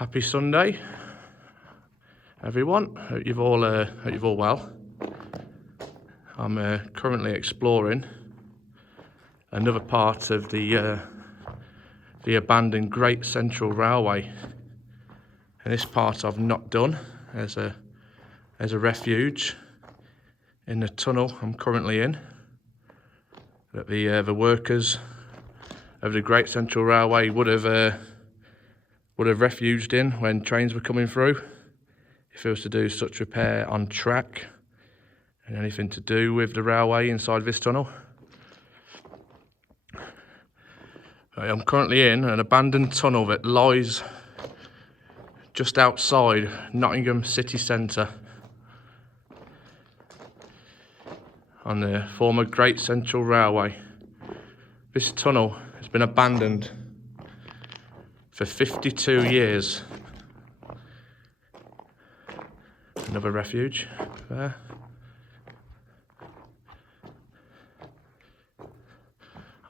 Happy Sunday, everyone. Hope you've all well. I'm currently exploring another part of the abandoned Great Central Railway, and this part I've not done as a refuge in the tunnel I'm currently in, that the workers of the Great Central Railway would have refuged in when trains were coming through, if it was to do such repair on track and anything to do with the railway inside this tunnel. I'm currently in an abandoned tunnel that lies just outside Nottingham city centre on the former Great Central Railway. This tunnel has been abandoned for 52 years. Another refuge there.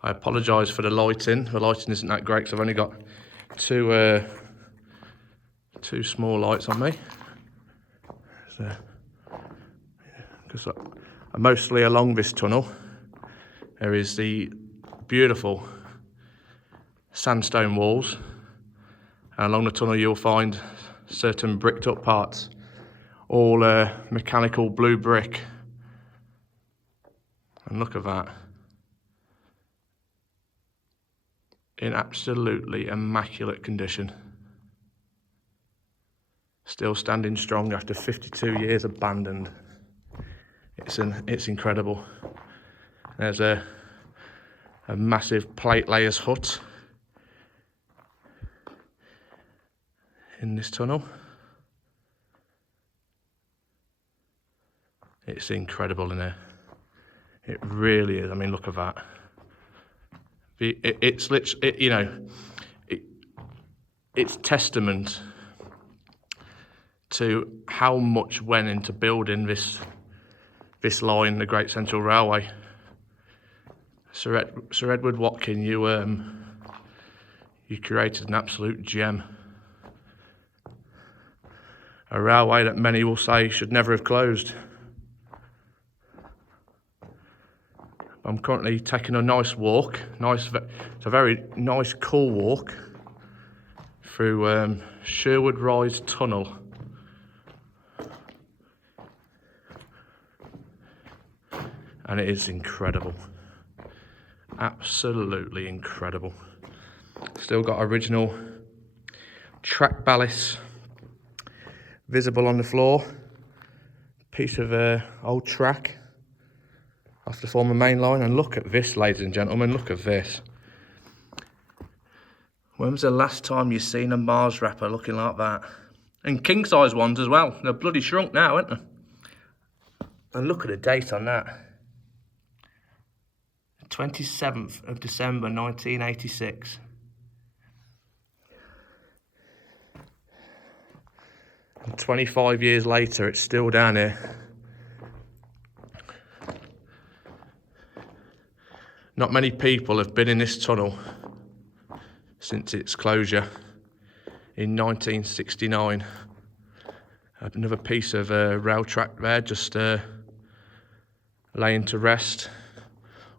I apologise for the lighting. The lighting isn't that great because I've only got two small lights on me. Because mostly along this tunnel there is the beautiful sandstone walls, and along the tunnel you'll find certain bricked up parts, all mechanical blue brick. And look at that, in absolutely immaculate condition, still standing strong after 52 years abandoned. It's incredible. There's a massive plate layers hut in this tunnel. It's incredible in here. It really is. I mean, look at that. It's literally, it's testament to how much went into building this line, the Great Central Railway. Sir Edward Watkin, you created an absolute gem. A railway that many will say should never have closed. I'm currently taking a nice walk. It's a very nice, cool walk through Sherwood Rise Tunnel. And it is incredible. Absolutely incredible. Still got original track ballast visible on the floor. Piece of old track off the former main line. And look at this, ladies and gentlemen, look at this. When was the last time you seen a Mars wrapper looking like that? And king size ones as well. They're bloody shrunk now, aren't they? And look at the date on that. 27th of December 1986. And 25 years later, it's still down here. Not many people have been in this tunnel since its closure in 1969. Another piece of rail track there, just laying to rest.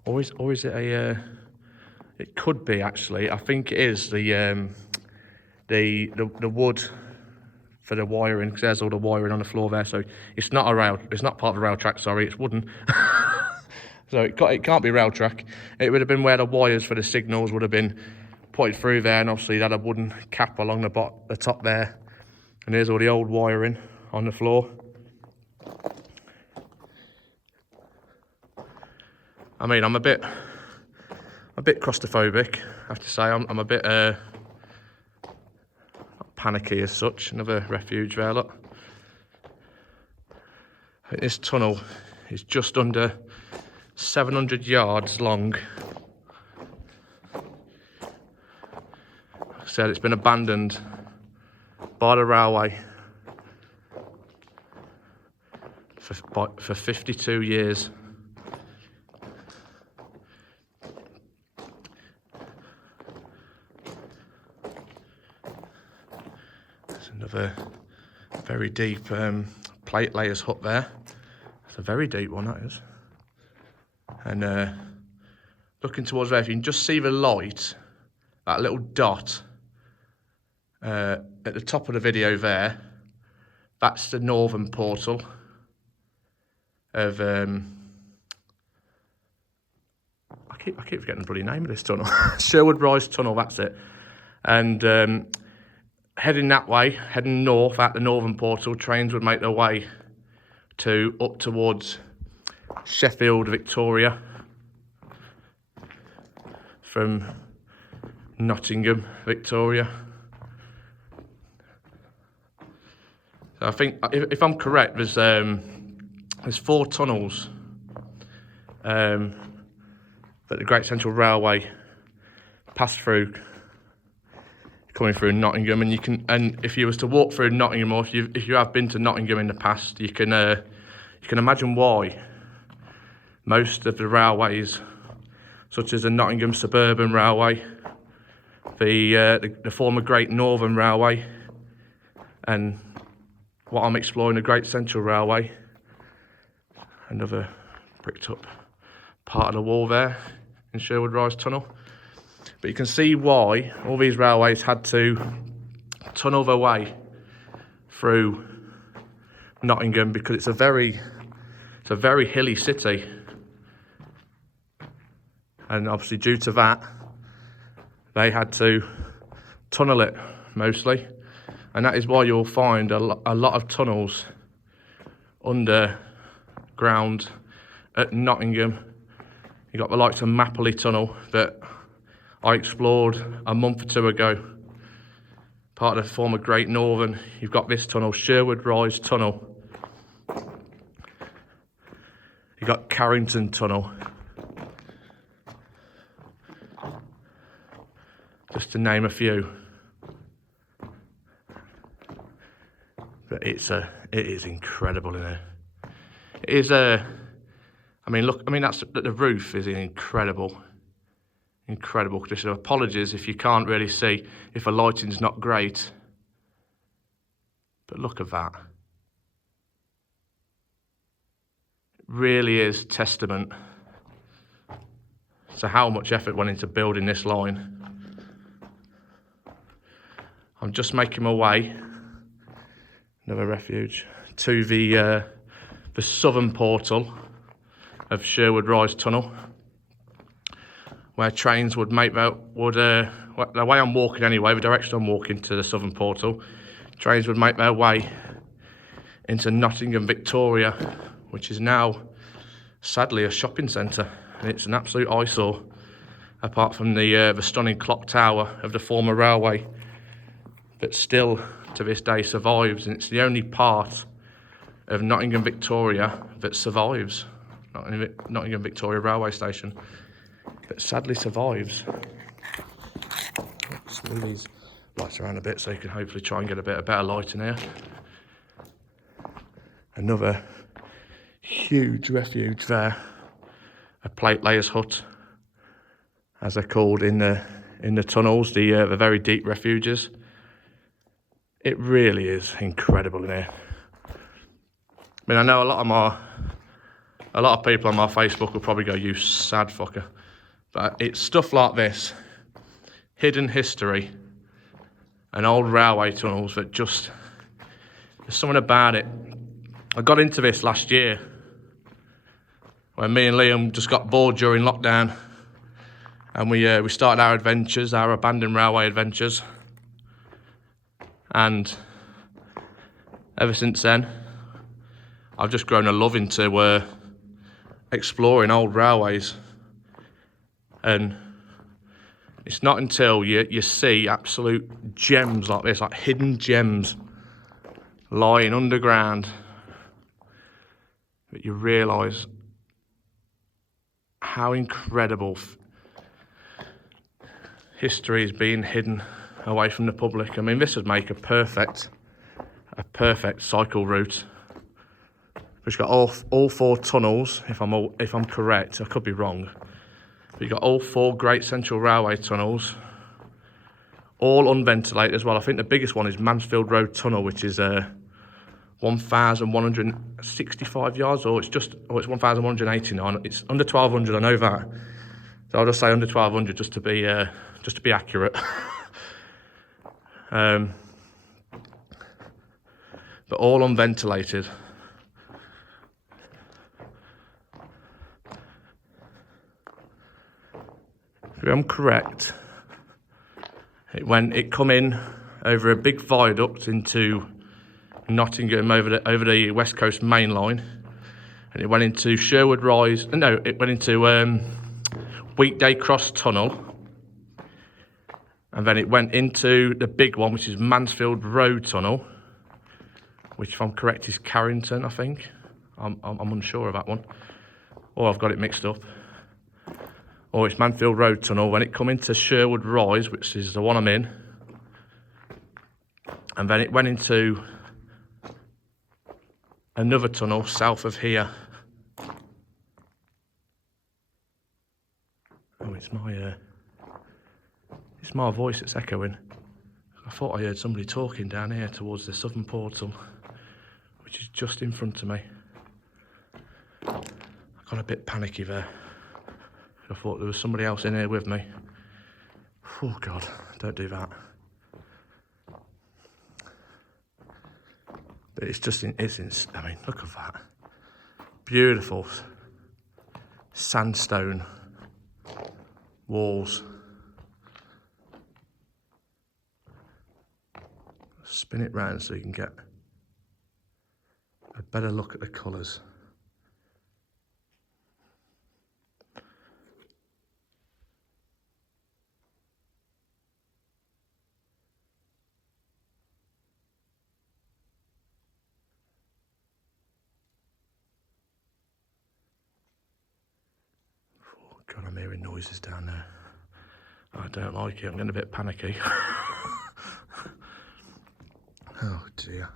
Or is it a? It could be actually. I think it is the wood for the wiring, because there's all the wiring on the floor there. So it's not a rail. It's not part of the rail track. Sorry, it's wooden. So it can't be rail track. It would have been where the wires for the signals would have been put through there, and obviously that had a wooden cap along the top there. And there's all the old wiring on the floor. I mean, I'm a bit claustrophobic, I have to say. I'm a bit panicky as such. Another refuge there, look. This tunnel is just under 700 yards long. Like I said, it's been abandoned by the railway for 52 years. There's another very deep plate layers hut there. It's a very deep one, that is. And looking towards there, if you can just see the light, that little dot at the top of the video there, that's the northern portal of I keep forgetting the bloody name of this tunnel. Sherwood Rise Tunnel, that's it. And heading that way, heading north at the northern portal, trains would make their way up towards Sheffield, Victoria, from Nottingham, Victoria. So I think, if I'm correct, there's 4 tunnels that the Great Central Railway passed through, coming through Nottingham, and if you was to walk through Nottingham, or if you have been to Nottingham in the past, you can imagine why most of the railways, such as the Nottingham Suburban Railway, the former Great Northern Railway, and what I'm exploring, the Great Central Railway, another bricked up part of the wall there in Sherwood Rise Tunnel. But you can see why all these railways had to tunnel their way through Nottingham, because it's a very hilly city, and obviously due to that they had to tunnel it mostly, and that is why you'll find a lot of tunnels underground at Nottingham. You got the likes of Mapley Tunnel that I explored a month or 2 ago, part of the former Great Northern. You've got this tunnel, Sherwood Rise Tunnel. You've got Carrington Tunnel, just to name a few. But it is incredible in here. It is I mean, look, that's the roof is incredible condition. Apologies if you can't really see, if the lighting's not great, but look at that. It really is testament to how much effort went into building this line. I'm just making my way, another refuge, to the southern portal of Sherwood Rise Tunnel, where trains would make the way I'm walking anyway, the direction I'm walking to the southern portal, trains would make their way into Nottingham, Victoria, which is now sadly a shopping centre, and it's an absolute eyesore, apart from the stunning clock tower of the former railway that still to this day survives, and it's the only part of Nottingham, Victoria that survives. Nottingham Victoria Railway Station that sadly survives. Let's move these lights around a bit so you can hopefully try and get a bit of better light in here. Another huge refuge there, a plate layers hut, as they're called in the tunnels, the very deep refuges. It really is incredible in here. I mean, I know a lot of people on my Facebook will probably go, "You sad fucker," but it's stuff like this, hidden history and old railway tunnels that there's something about it. I got into this last year when me and Liam just got bored during lockdown, and we started our adventures, our abandoned railway adventures, and ever since then I've just grown a love into exploring old railways. And it's not until you see absolute gems like this, like hidden gems lying underground, that you realise how incredible history is being hidden away from the public. I mean, this would make a perfect cycle route. We've got all 4 tunnels, if I'm correct. I could be wrong. But you've got all 4 Great Central Railway tunnels all unventilated as well. I think the biggest one is Mansfield Road Tunnel, which is 1,165 yards, or it's 1,189. It's under 1,200. I know that, so I'll just say under 1,200 just to be accurate. But all unventilated. If I'm correct, it come in over a big viaduct into Nottingham over the West Coast Main Line, and it went into Sherwood Rise. No, it went into Weekday Cross Tunnel, and then it went into the big one, which is Mansfield Road Tunnel, which, if I'm correct, is Carrington. I think I'm unsure of that one, or I've got it mixed up. Or it's Mansfield Road Tunnel. When it come into Sherwood Rise, which is the one I'm in, and then it went into another tunnel south of here. Oh, it's my voice that's echoing. I thought I heard somebody talking down here towards the southern portal, which is just in front of me. I got a bit panicky there. I thought there was somebody else in here with me. Oh God, don't do that. But it's just, I mean, look at that. Beautiful sandstone walls. Spin it round so you can get a better look at the colours. God, I'm hearing noises down there. I don't like it. I'm getting a bit panicky. Oh dear.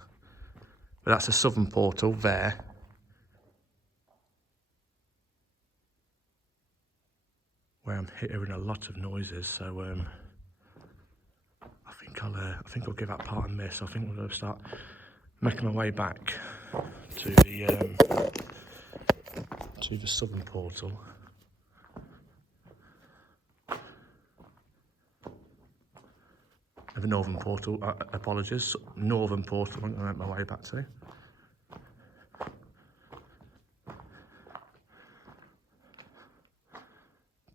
But that's the southern portal there. Where I'm hearing a lot of noises. So I think I'll give that part a miss. I think we're going to start making my way back to the southern portal. The northern portal, apologies, northern portal I'm going to make my way back to.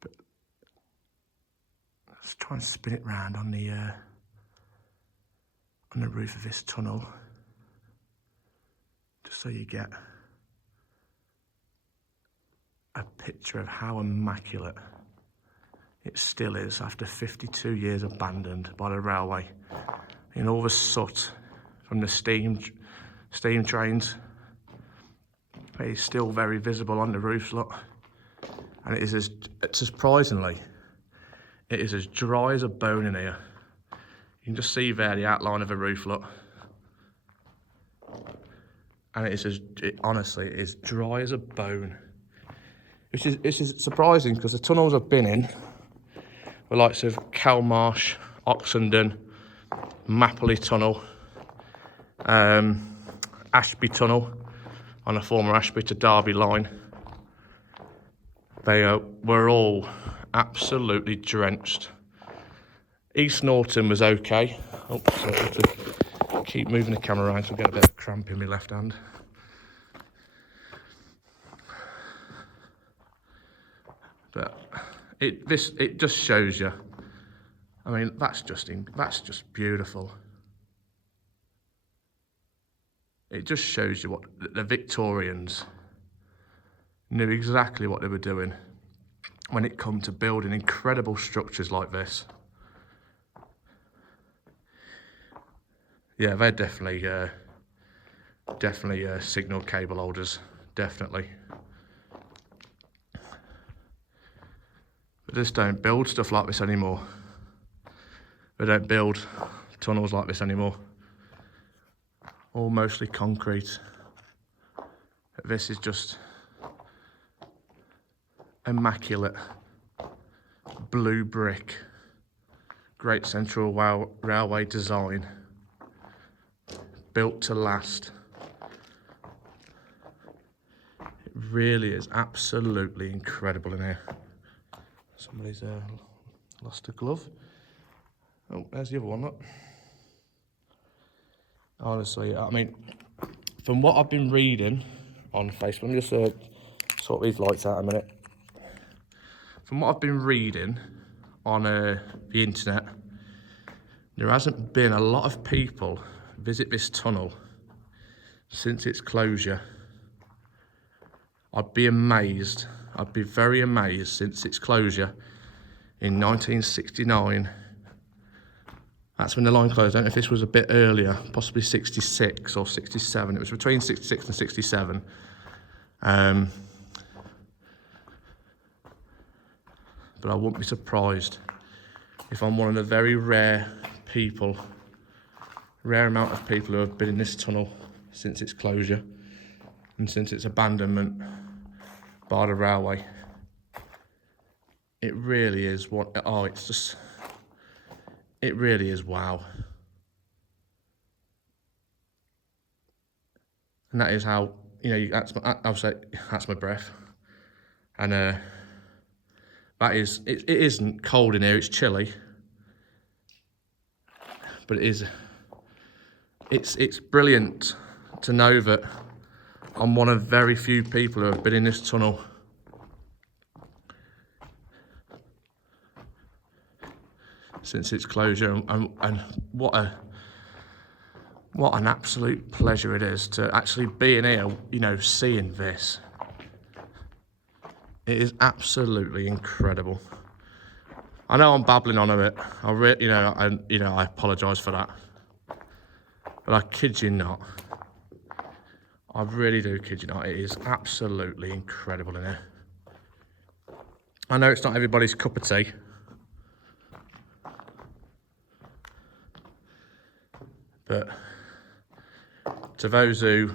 But let's try and spin it round on the roof of this tunnel, just so you get a picture of how immaculate it still is after 52 years abandoned by the railway. And all the soot from the steam trains, it is still very visible on the roofs, look. And it is surprisingly, it is as dry as a bone in here. You can just see there the outline of the roof, look. And honestly, it is dry as a bone. Which is surprising, because the tunnels I've been in, the likes of Kelmarsh, Oxenden, Mapley Tunnel, Ashby Tunnel on the former Ashby to Derby line. They were all absolutely drenched. East Norton was okay. Oh, so I have to keep moving the camera around so I get a bit of cramp in my left hand. But it just shows you. I mean, that's just beautiful. It just shows you what the Victorians knew exactly what they were doing when it come to building incredible structures like this. Yeah, they're definitely signal cable holders, definitely. They just don't build stuff like this anymore. They don't build tunnels like this anymore. All mostly concrete. This is just immaculate blue brick Great Central Railway design, built to last. It really is absolutely incredible in here. Somebody's lost a glove. Oh, there's the other one, look. Honestly, I mean, from what I've been reading on Facebook, let me just sort these lights out a minute. From what I've been reading on the internet, there hasn't been a lot of people visit this tunnel since its closure. I'd be amazed, I'd be very amazed since its closure in 1969. That's when the line closed. I don't know if this was a bit earlier, possibly 66 or 67. It was between 66 and 67. But I wouldn't be surprised if I'm one of the very rare amount of people who have been in this tunnel since its closure and since its abandonment by the railway. It really is it really is wow. And that is how, I'll say, that's my breath. And that is, it isn't cold in here, it's chilly. But it's brilliant to know that I'm one of very few people who have been in this tunnel since its closure, and what an absolute pleasure it is to actually be in here, seeing this. It is absolutely incredible. I know I'm babbling on a bit. I apologise for that. But I kid you not. I really do kid you not. It is absolutely incredible in here. I know it's not everybody's cup of tea. But to those who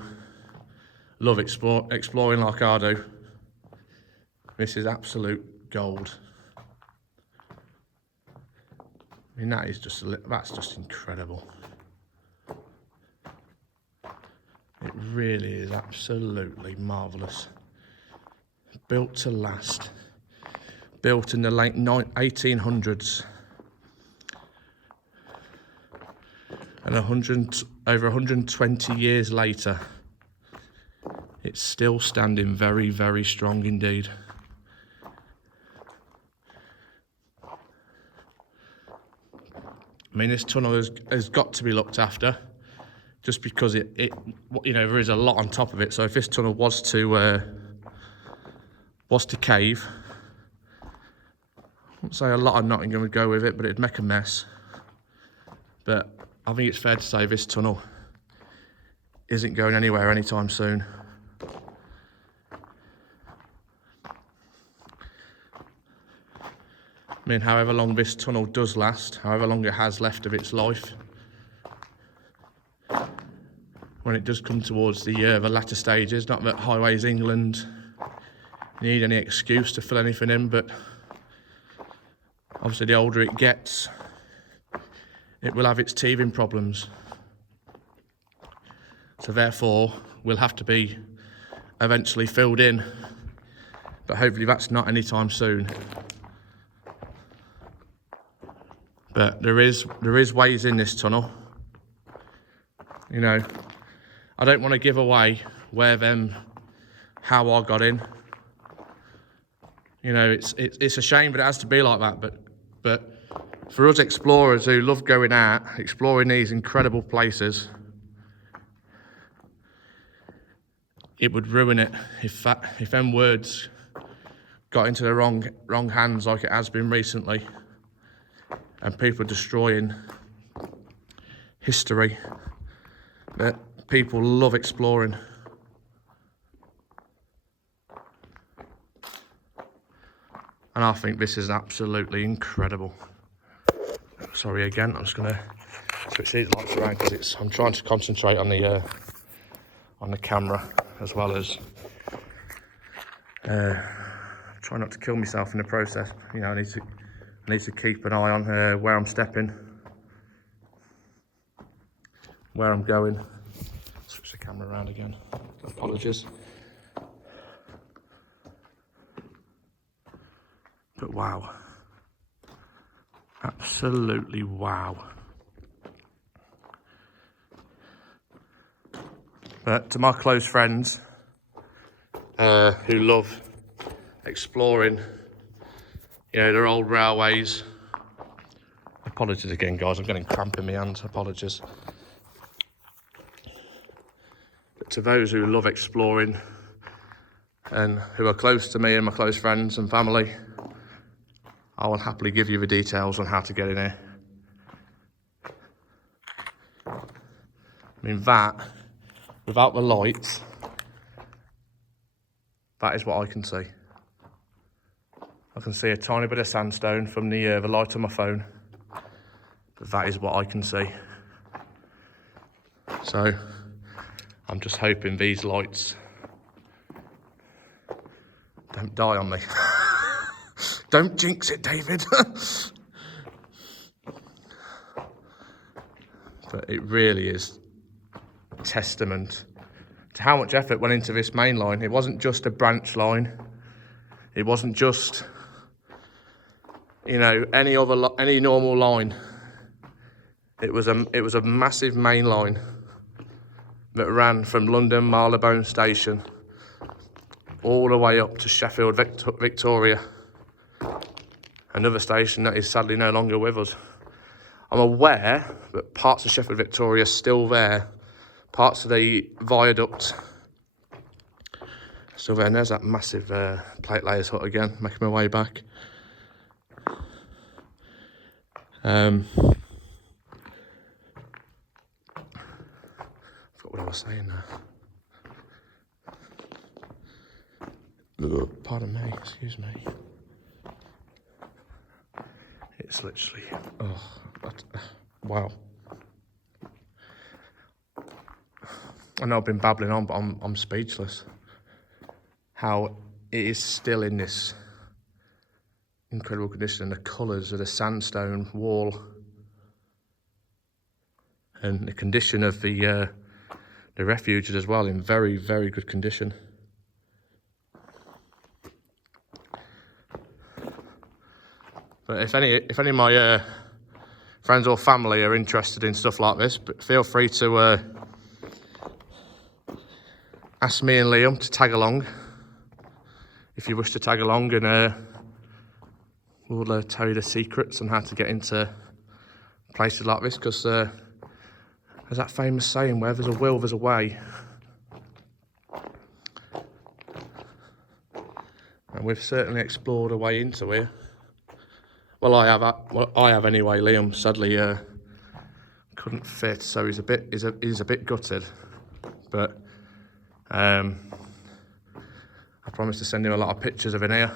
love exploring like I do, this is absolute gold. I mean, that's just incredible. It really is absolutely marvellous. Built to last. Built in the late 1800s. And over 120 years later, it's still standing very, very strong indeed. I mean, this tunnel has got to be looked after, just because there is a lot on top of it. So if this tunnel was to cave, I wouldn't say a lot of Nottingham would go with it, but it'd make a mess. But I think it's fair to say this tunnel isn't going anywhere anytime soon. I mean, however long this tunnel does last, however long it has left of its life, when it does come towards the latter stages, not that Highways England need any excuse to fill anything in, but obviously the older it gets, it will have its teething problems. So therefore, we'll have to be eventually filled in, but hopefully that's not anytime soon. But there is ways in this tunnel. I don't want to give away how I got in. It's a shame, but it has to be like that. But for us explorers who love going out, exploring these incredible places, it would ruin it if them words got into the wrong hands like it has been recently, and people destroying history. But people love exploring. And I think this is absolutely incredible. Sorry again, I'm just going to switch these lights around because I'm trying to concentrate on the camera, as well as try not to kill myself in the process. I need to I need to keep an eye on where I'm stepping, where I'm going. Switch the camera around again. Apologies. But wow. Absolutely wow. But to my close friends who love exploring, you know, their old railways. Apologies again, guys, I'm getting cramp in my hands. Apologies. But to those who love exploring and who are close to me and my close friends and family, I will happily give you the details on how to get in here. I mean, that, without the lights, that is what I can see. I can see a tiny bit of sandstone from the light on my phone, but that is what I can see. So, I'm just hoping these lights don't die on me. Don't jinx it, David. But it really is testament to how much effort went into this main line. It wasn't just a branch line. It wasn't just, you know, any normal line. It was a massive main line that ran from London Marylebone Station all the way up to Sheffield Victoria. Another station that is sadly no longer with us. I'm aware that parts of Sheffield Victoria are still there. Parts of the viaduct are still there. And there's that massive plate layers hut again, making my way back. I forgot what I was saying there. Pardon me, excuse me. It's literally, wow. I know I've been babbling on, but I'm speechless. How it is still in this incredible condition. The colours of the sandstone wall and the condition of the refuges as well, in very, very good condition. But if any of my friends or family are interested in stuff like this, but feel free to ask me and Liam to tag along. If you wish to tag along, and we'll tell you the secrets on how to get into places like this, because there's that famous saying, where there's a will, there's a way. And we've certainly explored a way into here. Well, I have anyway. Liam sadly couldn't fit, so he's a bit gutted. But I promised to send him a lot of pictures of in here.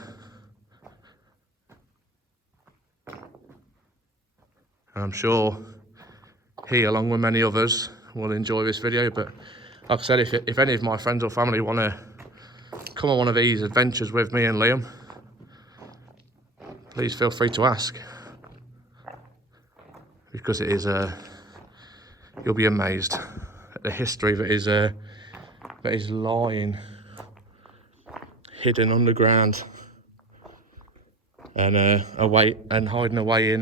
And I'm sure he, along with many others, will enjoy this video. But like I said, if any of my friends or family want to come on one of these adventures with me and Liam, please feel free to ask, because it is you'll be amazed at the history that is lying hidden underground and hiding away in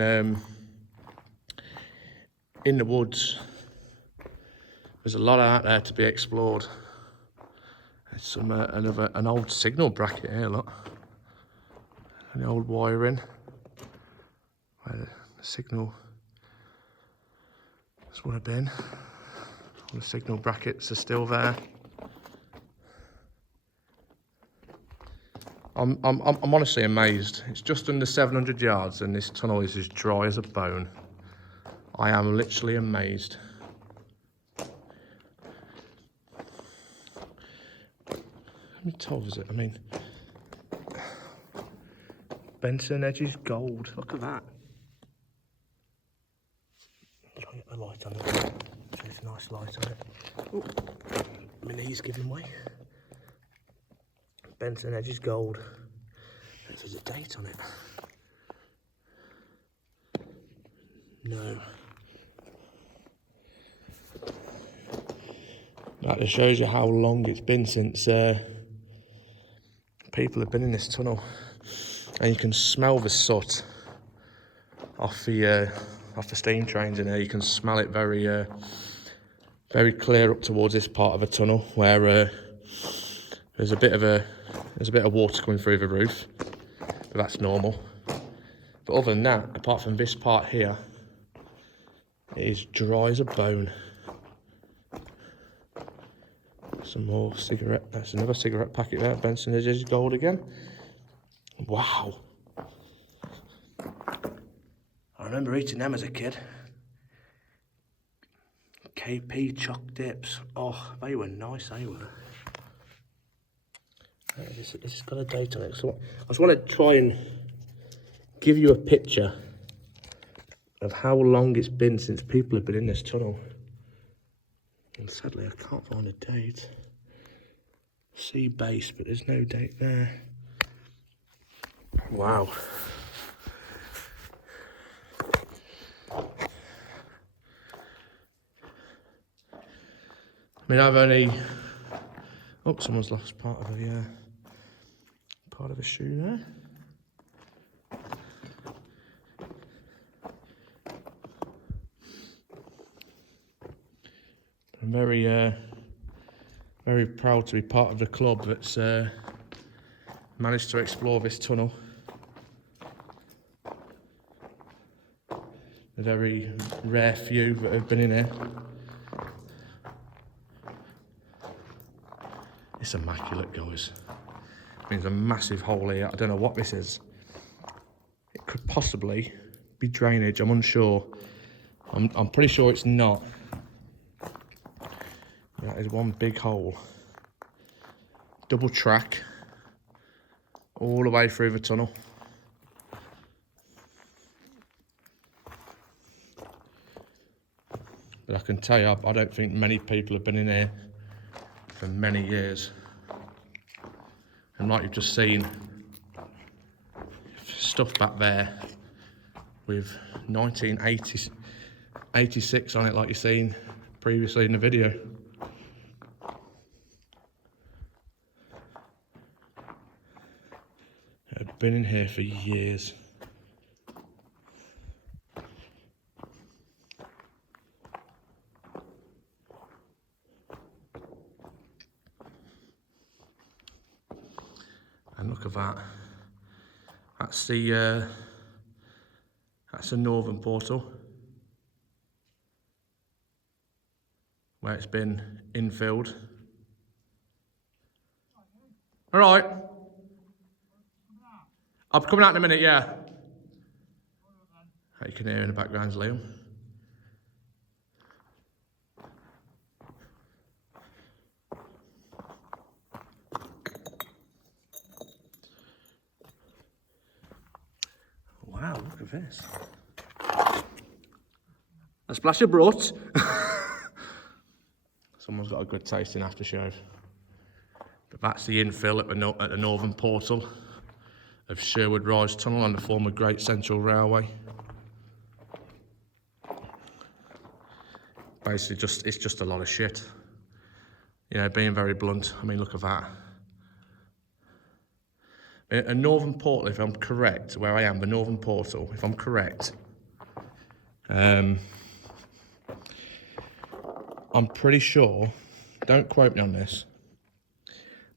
the woods. There's a lot out there to be explored. There's some an old signal bracket here, look. The old wiring where the signal would have been. All the signal brackets are still there. I'm honestly amazed. It's just under 700 yards and this tunnel is as dry as a bone. I am literally amazed. How many tolls is it? I mean, Benson Edges gold. Look at that. Try and get the light on it. There's a nice light on it. Ooh, my knee's giving way. Benson Edges gold. There's a date on it. No. That just shows you how long it's been since people have been in this tunnel. And you can smell the soot off the steam trains in here. You can smell it very clear up towards this part of the tunnel where there's a bit of water coming through the roof, but that's normal. But other than that, apart from this part here, it is dry as a bone. Some more cigarette. That's another cigarette packet there. Benson Hedges Gold again. Wow. I remember eating them as a kid. KP choc dips. Oh, they were nice, they were. This has got a date on it. So I just want to try and give you a picture of how long it's been since people have been in this tunnel. And sadly, I can't find a date. Sea base, but there's no date there. Wow. I mean, I've only... Oh, someone's lost part of a shoe there. I'm very proud to be part of the club that's managed to explore this tunnel. A very rare few that have been in here. It's immaculate, guys. I mean, there's a massive hole here. I don't know what this is. It could possibly be drainage. I'm unsure. I'm pretty sure it's not. That is one big hole. Double track all the way through the tunnel. But I can tell you, I don't think many people have been in here for many years. And like you've just seen, stuff back there with 1986 on it, like you've seen previously in the video. I've been in here for years. And look at that. That's the northern portal where it's been infilled. All right. I'll be coming out in a minute, yeah. You can hear in the background's Liam. Wow, look at this. A splash of brought. Someone's got a good taste in aftershave. But that's the infill at the northern portal of Sherwood Rise Tunnel on the former Great Central Railway. Basically, it's just a lot of shit. You know, being very blunt. I mean, look at that. A northern portal, if I'm correct, where I am, the northern portal, if I'm correct, I'm pretty sure, don't quote me on this,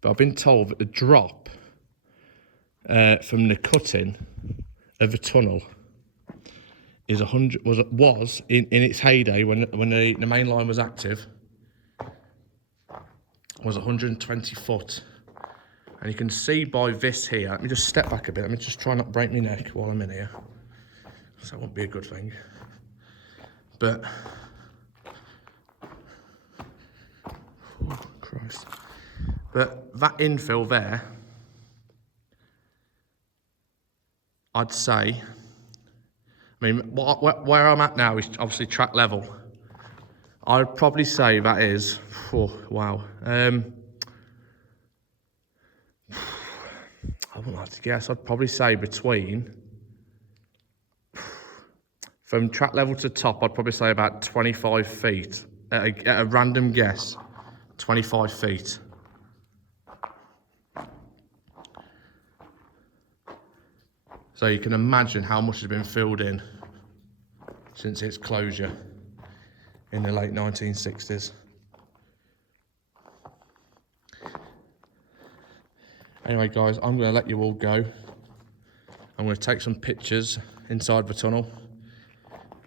but I've been told that the drop from the cutting of the tunnel is was in its heyday when the main line was active, was 120 foot. And you can see by this here, let me just step back a bit, let me just try not to break my neck while I'm in here. So that won't be a good thing. But, oh Christ. But that infill there, I'd say, I mean, where I'm at now is obviously track level. I'd probably say that is, oh, wow. I wouldn't like to guess. I'd probably say between From track level to top, I'd probably say about 25 feet. At a random guess, 25 feet. So you can imagine how much has been filled in since its closure in the late 1960s. Anyway guys, I'm going to let you all go. I'm going to take some pictures inside the tunnel,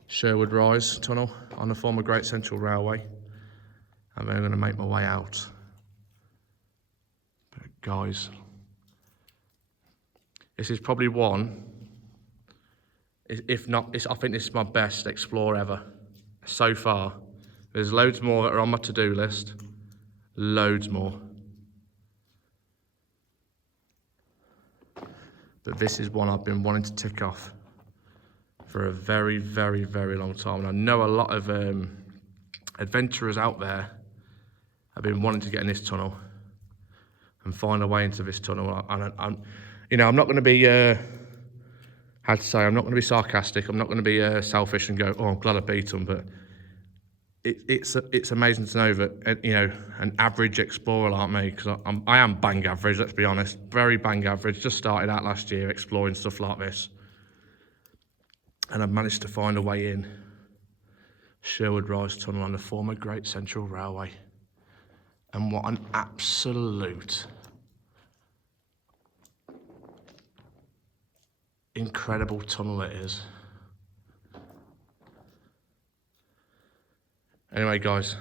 Sherwood Rise Tunnel on the former Great Central Railway, and then I'm going to make my way out. But guys, this is probably one, if not, I think this is my best explore ever so far. There's loads more that are on my to-do list, loads more. But this is one I've been wanting to tick off for a very, very, very long time. And I know a lot of adventurers out there have been wanting to get in this tunnel and find a way into this tunnel. And I'm not going to be, I'm not going to be sarcastic. I'm not going to be selfish and go, oh, I'm glad I beat them. But it's amazing to know that, an average explorer like me, because I am bang average, let's be honest, very bang average, just started out last year exploring stuff like this. And I've managed to find a way in Sherwood Rise Tunnel on the former Great Central Railway. And what an absolute incredible tunnel it is. Anyway guys,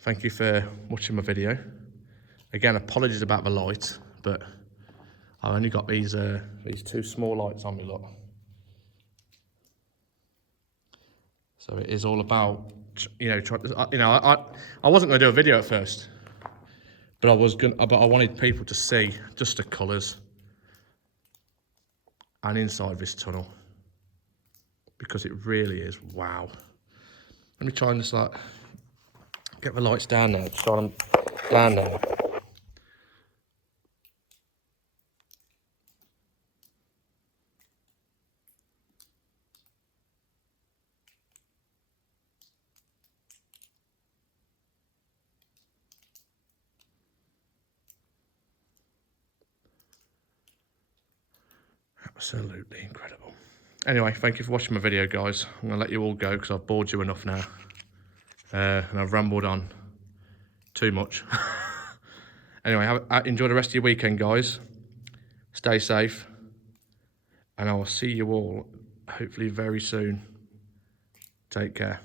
thank you for watching my video. Again, apologies about the light, but I only got these two small lights on me, look. So it is all about, I wasn't going to do a video at first, but I wanted people to see just the colours and inside this tunnel, because it really is wow. Let me try and just get the lights down there, just on them down there. Absolutely incredible. Anyway, thank you for watching my video, guys. I'm going to let you all go because I've bored you enough now. And I've rambled on too much. Anyway, enjoy the rest of your weekend, guys. Stay safe. And I will see you all hopefully very soon. Take care.